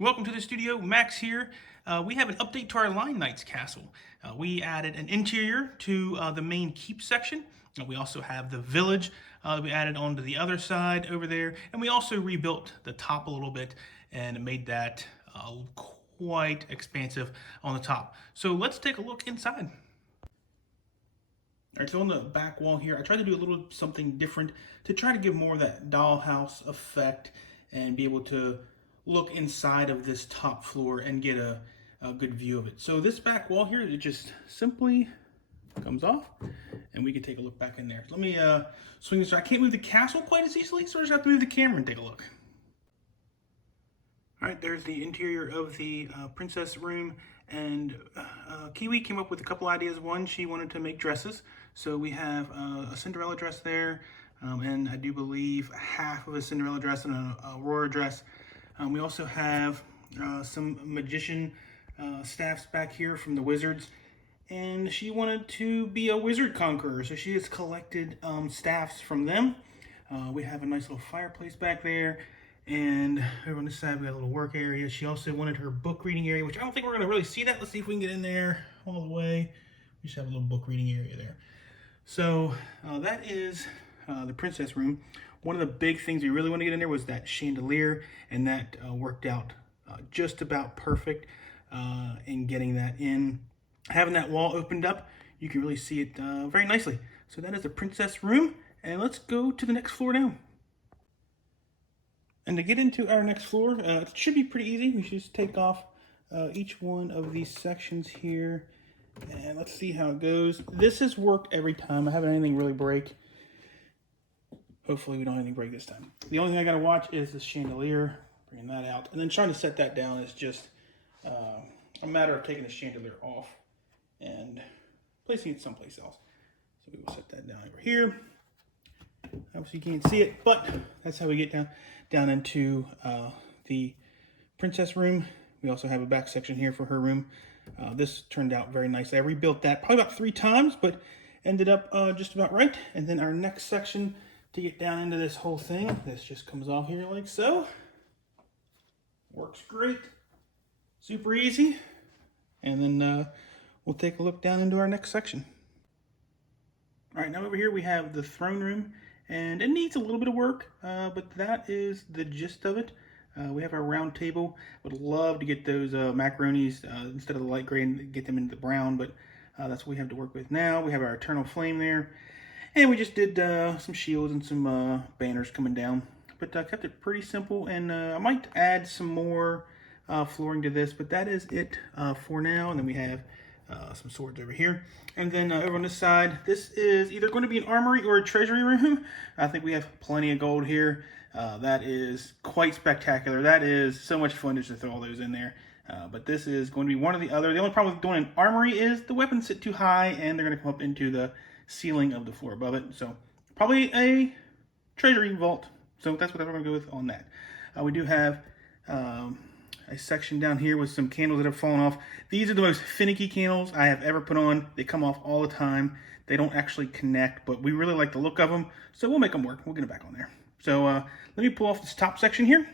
Welcome to the studio, Max here. We have an update to our Lion Knights castle. We added an interior to the main keep section. We also have the village we added onto the other side over there. And we also rebuilt the top a little bit and made that quite expansive on the top. So let's take a look inside. All right, so on the back wall here, I tried to do a little something different to try to give more of that dollhouse effect and be able to look inside of this top floor and get a good view of it. So this back wall here, it just simply comes off and we can take a look back in there. Let me swing this. I can't move the castle quite as easily, so I just have to move the camera and take a look. All right, there's the interior of the princess room, and Kiwi came up with a couple ideas. One, she wanted to make dresses, so we have a Cinderella dress there, and I do believe half of a Cinderella dress and a Aurora dress. We also have some magician staffs back here from the wizards, and she wanted to be a wizard conqueror, so she has collected staffs from them. We have a nice little fireplace back there. And over on this side, we got a little work area. She also wanted her book reading area, which I don't think we're going to really see that. Let's see if we can get in there all the way. We just have a little book reading area there. So that is the princess room. One of the big things we really want to get in there was that chandelier, and that worked out just about perfect in getting that in. Having that wall opened up, you can really see it very nicely. So that is the princess room, and let's go to the next floor down. And to get into our next floor, it should be pretty easy. We should just take off each one of these sections here, and let's see how it goes. This has worked every time. I haven't had anything really break. Hopefully we don't have anything break this time. The only thing I gotta watch is this chandelier, bringing that out. And then trying to set that down is just a matter of taking the chandelier off and placing it someplace else. So we will set that down over here. Obviously you can't see it, but that's how we get down into the princess room. We also have a back section here for her room. This turned out very nicely. I rebuilt that probably about 3 times, but ended up just about right. And then our next section to get down into this whole thing, this just comes off here like so. Works great. Super easy. And then we'll take a look down into our next section. All right, now over here we have the throne room, and it needs a little bit of work, but that is the gist of it. We have our round table. Would love to get those macaronis instead of the light gray and get them into the brown, but that's what we have to work with now. We have our eternal flame there, and we just did some shields and some banners coming down, but kept it pretty simple. And I might add some more flooring to this, but that is it for now. And then we have some swords over here. And then over on this side, this is either going to be an armory or a treasury room. I think we have plenty of gold here. That is quite spectacular. That is so much fun just to throw all those in there. But this is going to be one or the other. The only problem with doing an armory is the weapons sit too high and they're going to come up into the ceiling of the floor above it. So probably a treasury vault. So that's what we're going to go with on that. We do have a section down here with some candles that have fallen off. These are the most finicky candles I have ever put on. They come off all the time. They don't actually connect, but we really like the look of them, so we'll make them work. We'll get them back on there. So let me pull off this top section here.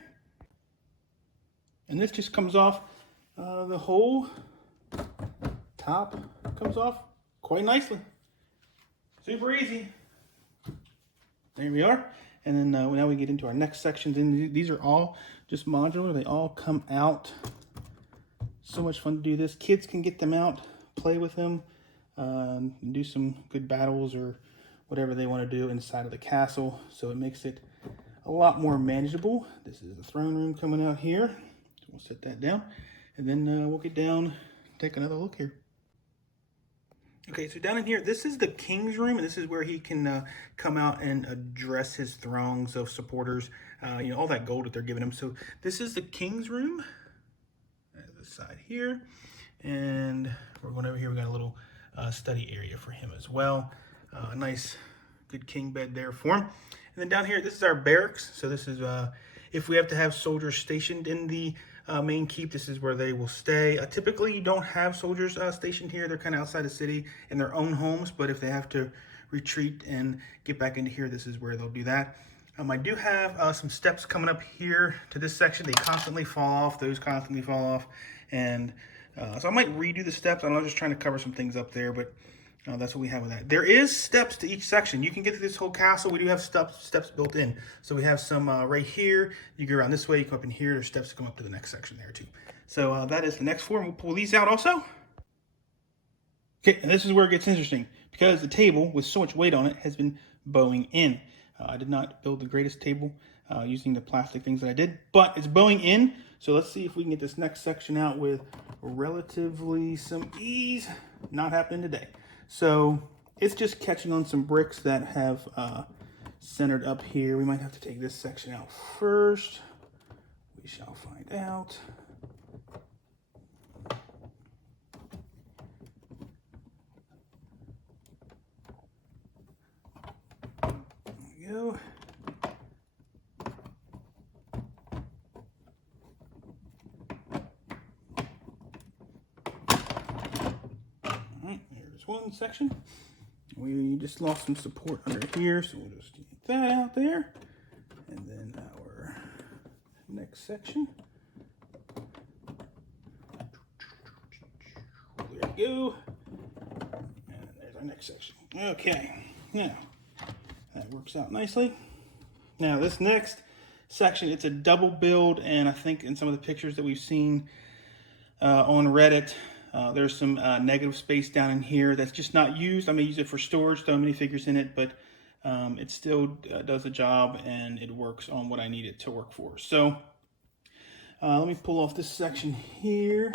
And this just comes off. The whole top comes off quite nicely. Super easy. There we are. And then now we get into our next sections. And these are all just modular. They all come out. So much fun to do this. Kids can get them out, play with them, do some good battles or whatever they want to do inside of the castle. So it makes it a lot more manageable. This is the throne room coming out here. So we'll set that down. And then we'll get down, take another look here. Okay, so down in here, this is the king's room, and this is where he can come out and address his throngs of supporters, you know, all that gold that they're giving him. So this is the king's room. There's this side here, and we're going over here. We got a little study area for him as well. A nice, good king bed there for him. And then down here, this is our barracks. So this is if we have to have soldiers stationed in the main keep, this is where they will stay. Typically, you don't have soldiers stationed here. They're kind of outside the city in their own homes, but if they have to retreat and get back into here, this is where they'll do that. I do have some steps coming up here to this section. They constantly fall off. Those constantly fall off. And so I might redo the steps. I'm just trying to cover some things up there, but that's what we have with that. There is steps to each section. You can get to this whole castle. We do have steps built in. So we have some right here. You go around this way. You come up in here. There's steps to come up to the next section there too. So that is the next floor. We'll pull these out also. Okay, and this is where it gets interesting because the table with so much weight on it has been bowing in. I did not build the greatest table using the plastic things that I did, but it's bowing in. So let's see if we can get this next section out with relatively some ease. Not happening today. So it's just catching on some bricks that have centered up here. We might have to take this section out first. We shall find out. Go. Alright, there's one section. We just lost some support under here, so we'll just get that out there. And then our next section. There we go. And there's our next section. Okay, now that works out nicely. Now this next section, it's a double build, and I think in some of the pictures that we've seen on Reddit, there's some negative space down in here that's just not used. I may use it for storage, throw minifigures in it, but it still does the job and it works on what I need it to work for. So let me pull off this section here.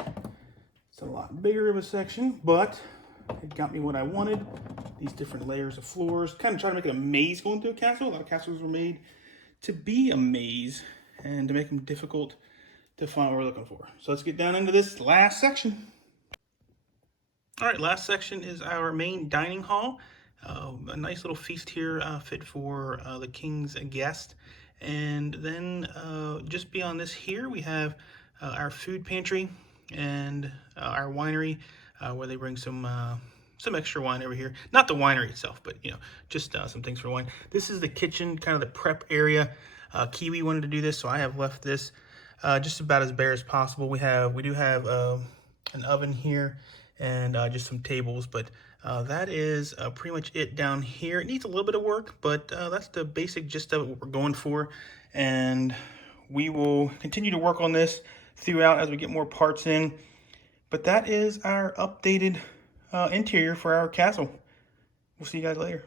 It's a lot bigger of a section, but it got me what I wanted. These different layers of floors. Kind of try to make it a maze going through a castle. A lot of castles were made to be a maze and to make them difficult to find what we're looking for. So let's get down into this last section. All right, last section is our main dining hall. A nice little feast here fit for the king's guest. And then just beyond this here, we have our food pantry and our winery where they bring some extra wine over here. Not the winery itself, but just some things for wine. This is the kitchen, kind of the prep area. Kiwi wanted to do this, so I have left this just about as bare as possible. We do have an oven here and just some tables, but that is pretty much it down here. It needs a little bit of work, but that's the basic gist of what we're going for. And we will continue to work on this throughout as we get more parts in. But that is our updated interior for our castle. We'll see you guys later.